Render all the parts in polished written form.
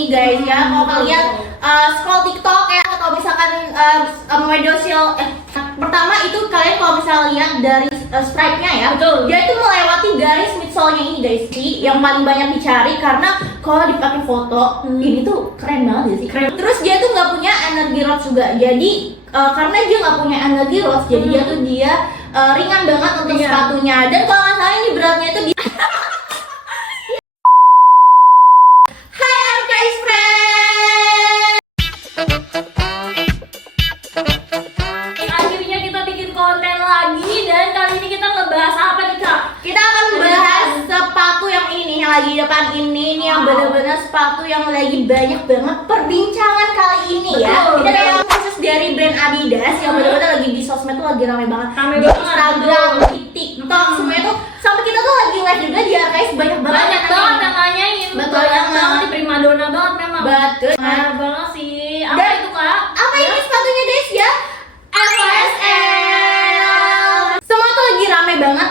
ini guys ya. Kalau kalian scroll TikTok ya atau misalkan media sosial pertama itu kalian kalau misalnya lihat dari stripe-nya ya, betul. Dia itu melewati garis midsole-nya ini guys sih, yang paling banyak dicari karena kalau dipakai foto ini tuh keren banget ya sih. Keren. Terus dia tuh nggak punya energy rot juga, jadi karena dia nggak punya energy rot, jadi dia ringan banget untuk sepatunya. Dan kalau nggak salah ini beratnya itu di Hai Archives Friends, akhirnya kita bikin konten lagi dan kali ini kita ngebahas apa nih Kak? kita akan membahas sepatu yang ini yang lagi di depan ini yang benar-benar sepatu yang lagi banyak banget perbincangan kali ini. Betul, ya. Ini adalah betul. khusus dari brand Adidas yang benar-benar lagi di sosmed tuh lagi rame banget. Rame Di banget, Instagram, betul. di TikTok, semuanya tuh sampai kita tuh lagi live juga di Archives banyak banget Banyak banget yang nanyain, Betul banyak banget. banget di primadona banget memang. Betul. Parah banget sih. Apa Dan itu Kak? Apa ini sepatunya Des ya? FOSL. Semua tuh lagi rame banget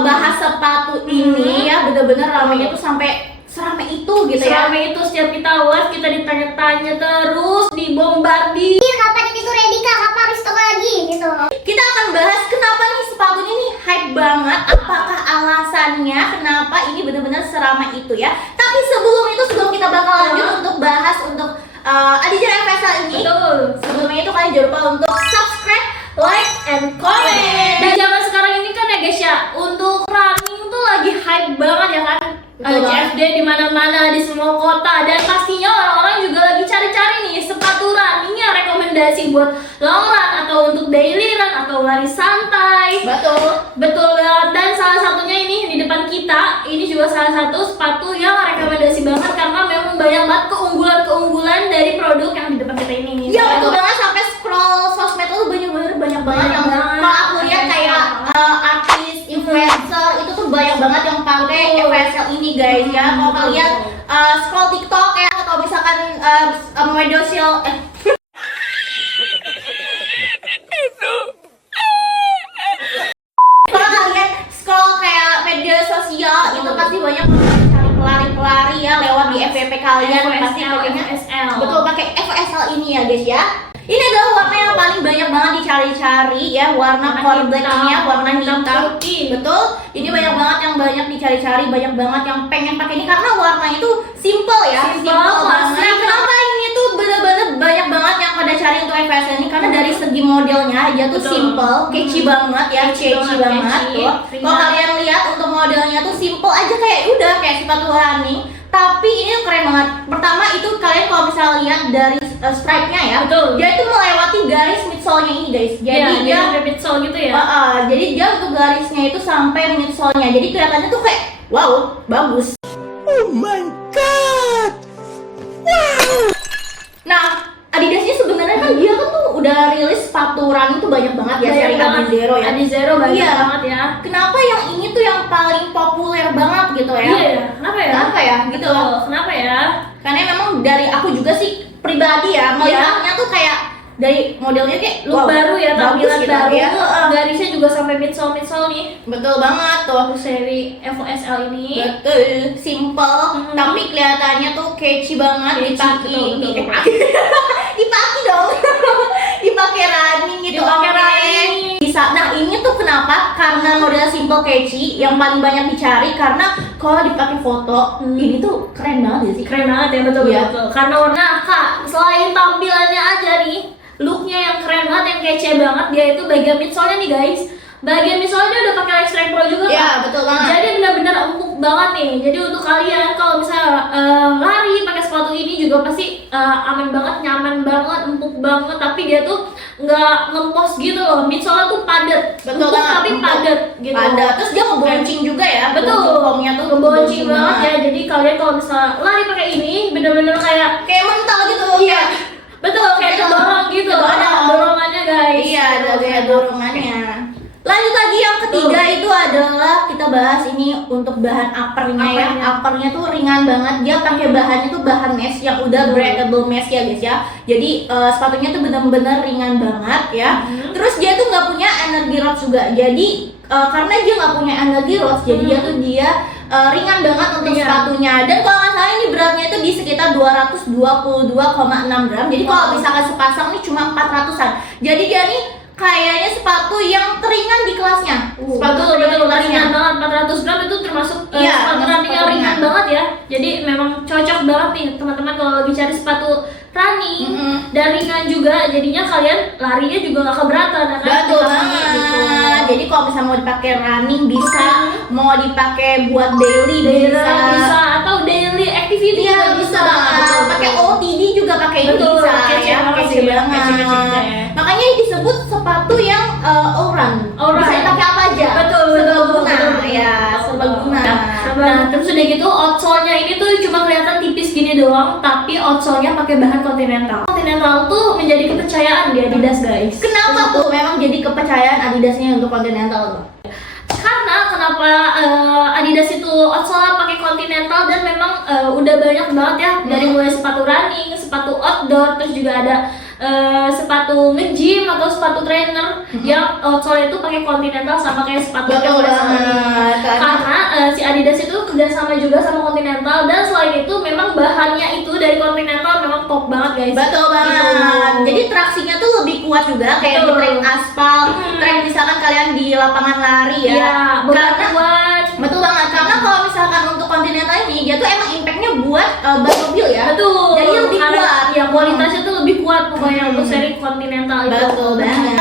bahas sepatu ini ya, bener-bener ramenya tuh sampai serame itu gitu ya. Selama itu setiap kita live kita ditanya-tanya terus, dibombardir. Kapan ini tuh ready Kak? Kapan restock lagi gitu? Kita akan bahas kenapa nih sepatunya nih hype banget, apakah alasannya kenapa ini benar-benar seramai itu ya. Tapi sebelum kita bakal lanjut untuk bahas untuk Adidas FSL ini. Betul. Sebelumnya itu kalian jangan lupa untuk subscribe, like, and comment. Dan zaman sekarang ini kan ya guys ya, untuk running tuh lagi hype banget ya kan. Betul banget. CFD di mana-mana di semua kota, dan pastinya orang-orang juga lagi cari-cari nih sepatu running yang rekomendasi buat long run atau untuk daily run atau lari santai. Betul banget. Dan salah satunya ini di depan kita, ini juga salah satu sepatu yang rekomendasi banget karena memang banyak banget keunggulan dari produk yang di depan kita ini. Iya betul banget, sampai scroll sosmed tuh banyak banget yang kalau aku lihat kayak artis, influencer itu tuh banyak banget yang pakai FSL ini guys ya. Kalau kalian scroll TikTok ya atau misalkan media sosial kalau kalian scroll kayak media sosial itu pasti banyak cari pelari-pelari ya lewat di FYP kalian pasti pakainya FSL. betul, pakai FSL ini ya guys ya. Ini adalah warna yang paling banyak banget dicari-cari ya, warna core black ini ya, warna hitam putih. betul. Ini banyak banget yang banyak dicari-cari, banyak banget yang pengen pakai ini karena warnanya itu simple ya, Simple, banget. klasik. Nah, kenapa ini tuh bener-bener banyak banget yang pada cari untuk FSL ini karena dari segi modelnya aja tuh Betul. simple, catchy banget ya, Catchy catchy banget, banget catchy, tuh. ringan. Kalau kalian lihat untuk modelnya tuh simple aja kayak udah kayak sepatu running. Tapi ini keren banget. Pertama itu kalian kalau misalnya lihat dari stripe-nya ya, Betul. dia itu melewati garis midsole-nya ini guys. Jadi Iya, dia sampai midsole gitu ya. jadi dia untuk garisnya itu sampai midsole-nya. Jadi kelihatannya tuh kayak wow, bagus. Oh my god! Wow! Nah, Adidasnya sebenarnya kan dia kan tuh udah rilis sepatu running tuh banyak banget ya, seri Adizero ya. Adizero banyak Iya. banget ya. Kenapa yang ini tuh yang paling populer banget gitu ya? Iya, kenapa ya? Kenapa ya? Gitu loh. Betul, kenapa ya? Karena memang dari aku juga sih pribadi ya melihatnya tuh kayak dari modelnya kayak Look baru ya, bagus tampilan gitu baru. ya. Garisnya juga sampai midsole nih. Betul banget tuh. Untuk seri FOSL ini. Betul, simple, tapi kelihatannya tuh catchy banget. Catchy, betul. Dipakai dong, dipakai running gitu. Dipakai oke. running. Bisa. Nah ini tuh kenapa? Karena model simple catchy yang paling banyak dicari karena kalau dipakai foto ini tuh keren banget ya sih. Keren banget ya, betul Iya. betul. Karena warna Kak, selain tampilannya aja nih, looknya yang keren banget, yang kece banget, dia itu bagian midsole-nya nih guys. Bagian midsole-nya udah pakai Light Strike Pro juga Iya, Kak. betul banget. Jadi benar-benar empuk banget nih. Jadi untuk kalian kalau misalnya lari pakai sepatu ini juga pasti aman banget, nyaman banget, empuk banget. Tapi dia tuh nggak ngempos gitu loh. Midsole tuh padat, Betul empuk banget, tapi empuk. padat gitu. Ada. Terus dia ngeboncing juga ya. Betul, Foamnya tuh ngeboncing banget ya. Jadi kalian kalau misalnya lari pakai ini bener-bener kayak Kayak mental gitu. iya, betul kayak kedorong gitu. Ada Kedorong. dorongannya guys. Iya, ada gaya dorongannya. Lanjut lagi yang ketiga itu adalah kita bahas ini untuk bahan uppernya ya. Uppernya tuh ringan banget. Dia pakai bahannya tuh bahan mesh yang udah breathable mesh ya guys ya. Jadi sepatunya tuh benar-benar ringan banget ya. Terus dia tuh nggak punya energy rot juga. Jadi karena dia nggak punya energy rot, jadi dia ringan banget untuk Iya. sepatunya. Dan kalau nggak salah ini beratnya itu di sekitar 222,6 gram. Jadi kalau misalkan sepasang nih cuma 400-an. Jadi dia nih kayaknya sepatu yang teringan di kelasnya. Sepatu Betul, teringan di kelasnya. ringan banget. 400 gram itu termasuk Iya, sepatu running yang sepatu ringan ringan. banget ya. Jadi memang cocok banget nih teman-teman kalau lagi cari sepatu running dan ringan juga. Jadinya kalian larinya juga nggak keberatan ya kan? Betul Di kaki banget. gitu. Jadi kalau misalnya mau dipakai running bisa, mau dipakai buat daily Bisa, bisa. atau daily activity Iya juga bisa Betul, banget. Pakai betul. OTD juga pakai ini Betul, bisa kece ya. banget Kece sih, banget. kece-kece. Makanya ini disebut sepatu yang all-round. All-round. Bisa dipakai apa aja. Betul, Serbaguna. betul. Ya, serbaguna. Nah, terus udah gitu outsole-nya ini tuh cuma kelihatan tipis gini doang, tapi outsole-nya pakai bahan Continental. Continental tuh menjadi kepercayaan di Adidas, guys. Kenapa tuh memang jadi kepercayaan Adidasnya untuk Continental tuh? Karena kenapa Adidas itu outsole pakai Continental dan memang udah banyak banget ya dari mulai sepatu running, sepatu outdoor, terus juga ada sepatu nge-gym atau sepatu trainer yang outsole itu pakai Continental sama kayak sepatu yang Betul udah sama ini. banget. Karena si Adidas itu kerjasama juga sama Continental dan selain itu memang bahannya itu dari Continental memang top banget guys. Betul banget. Gitu. Jadi traksinya tuh lebih kuat juga kayak di Betul. trek aspal, trek misalkan kalian di lapangan lari ya. Iya, beban Karena kuat. betul banget. Karena kalau misalkan untuk Continental ini dia tuh emang impactnya buat ban mobil ya. Betul. Jadi lebih Karena, kuat. Ya kualitasnya tuh lebih kuat pokoknya untuk seri Continental itu. Betul banget.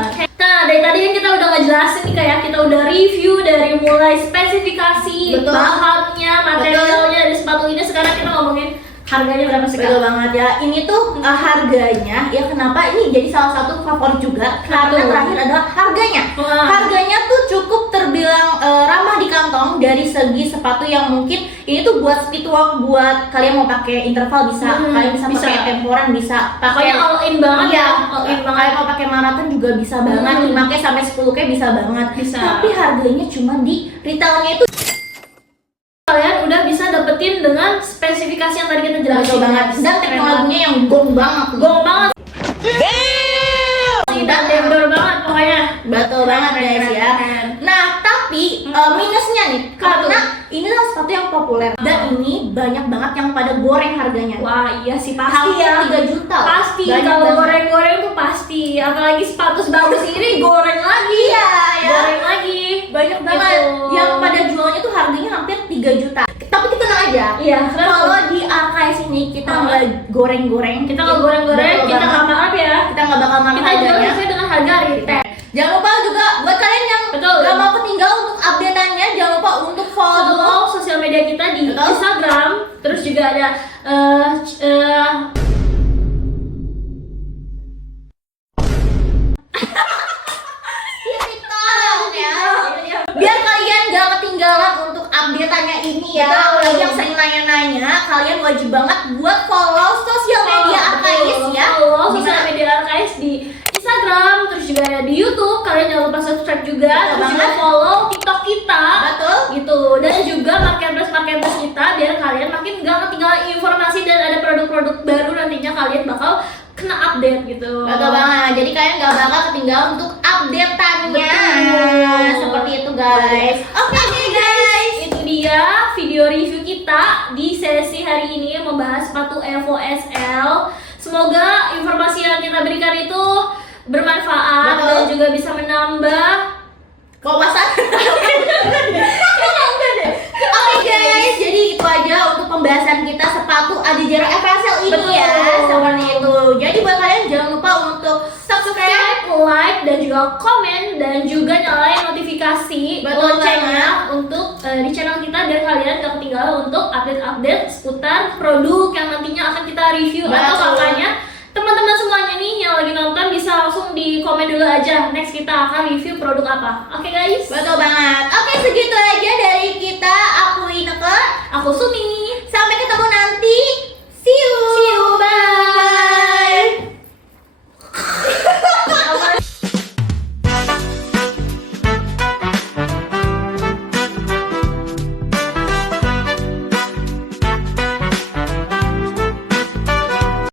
Oke. Nah, dari tadi kan kita udah ngejelasin nih kayak kita udah review dari mulai spesifikasi, Betul. bahannya, materialnya dari sepatu ini. Sekarang kita ngomongin harganya berapa sih, Kak? Betul banget ya. Ini tuh harganya ya kenapa ini jadi salah satu favorit juga karena Betul. terakhir adalah harganya. Wah. Harganya tuh cukup terbilang ramah di kantong dari segi sepatu yang mungkin ini tuh buat speed walk, buat kalian mau pakai interval bisa, kalian bisa bisa. pakai temporan bisa, Pokoknya all in banget Iya, ya, all in banget. kalian mau pakai maraton juga bisa banget, 5K sampai 10K bisa banget. Bisa. Tapi harganya cuma di retailnya itu Kalian udah bisa dapetin dengan spesifikasi yang tadi kita jelasin. betul banget. Dan teknologinya yang gong banget. Gong banget. Dan dendor banget pokoknya. Betul banget guys Keren, ya. keren. Nah tapi minusnya nih karena ini adalah sepatu yang populer dan ini banyak banget yang pada goreng harganya. Wah iya sih pasti Hampir ya. 3 juta. Pasti Banyak kalau banget. goreng-goreng tuh pasti. Apalagi sepatu bagus ini goreng lagi. Iya ya. Goreng lagi. Banyak banget Gitu. yang pada jualnya tuh harganya hampir 3 juta. Tapi kita tenang aja. Iya, kenapa? Kalau di AKS ini kita nggak goreng-goreng. Kita nggak goreng-goreng, Betul kita banget. nggak marah ya. Kita nggak bakal marah Kita jual harganya. sesuai dengan harga retail. Jangan lupa juga buat kalian yang Betul. gak mau ketinggalan untuk update-annya, jangan lupa untuk follow Follow sosial media kita di Betul. Instagram, terus juga ada TikTok ya. Biar kalian gak ketinggalan untuk update-annya ini ya. Betul. Apalagi yang sering nanya-nanya, kalian wajib banget buat follow sosial media AKIS ya. Follow Di sosial mana? media AKIS di Instagram, terus juga ada di YouTube. Kalian jangan lupa subscribe juga, Betul terus juga banget. follow TikTok kita. Betul. Gitu. Dan juga marketplace kita biar kalian makin gak ketinggalan informasi dan ada produk-produk baru nantinya kalian bakal kena update gitu. Betul banget. Jadi kalian gak bakal ketinggalan untuk update-annya. Betul. Seperti itu guys. Oke guys. Itu dia video review kita di sesi hari ini membahas sepatu Evo SL. Semoga informasi yang kita berikan itu bermanfaat Betul. dan juga bisa menambah Wawasan. Oke guys, jadi itu aja untuk pembahasan kita sepatu Adizero FSL ini Betul. ya. Seperti itu. Jadi buat kalian jangan lupa untuk subscribe. like dan juga komen dan juga nyalain notifikasi Betul loncengnya untuk di channel kita biar kalian gak ketinggalan untuk update-update seputar produk yang nantinya akan kita review atau Betul. kakaknya. Teman-teman semuanya nih yang lagi nonton bisa langsung di komen dulu aja next kita akan review produk apa. Oke guys. Betul banget. Oke, segitu aja dari kita. Aku Ineke. Aku Sumi.